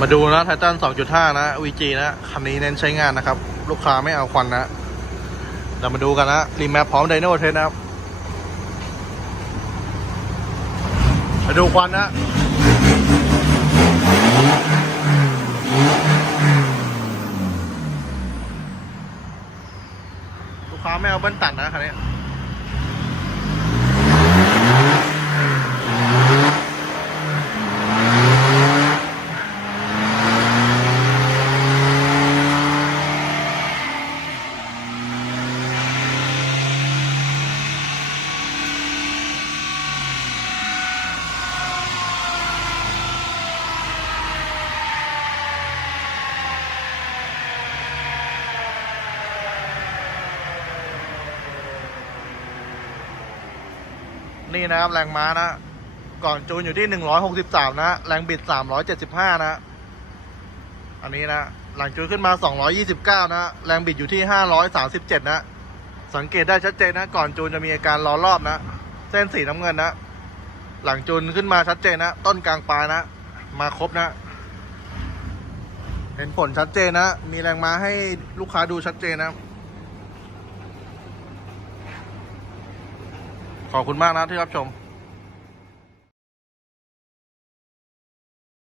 มาดูนะไททัน2.5 นะ VG นะ คันนี้เน้นใช้งานนะครับ ลูกค้าไม่เอาควันนะ เรามาดูกันนะ รีแมปพร้อมไดโนเทสนะครับ มาดูควันนะลูกค้าไม่เอาเบิ้ลตัดนะคันนี้ นี่นะครับแรงม้านะ ก่อนจูนอยู่ที่163นะ แรงบิด375นะ อันนี้นะ หลังจูนขึ้นมา229นะ แรงบิดอยู่ที่537นะ สังเกตได้ชัดเจนนะ ก่อนจูนจะมีอาการล้อรอบนะ เส้นสีน้ำเงินนะ หลังจูนขึ้นมาชัดเจนนะ ต้นกลางปลายนะ มาครบนะ เห็นผลชัดเจนนะ มีแรงม้าให้ลูกค้าดูชัดเจนนะ ขอบคุณมากนะที่รับชม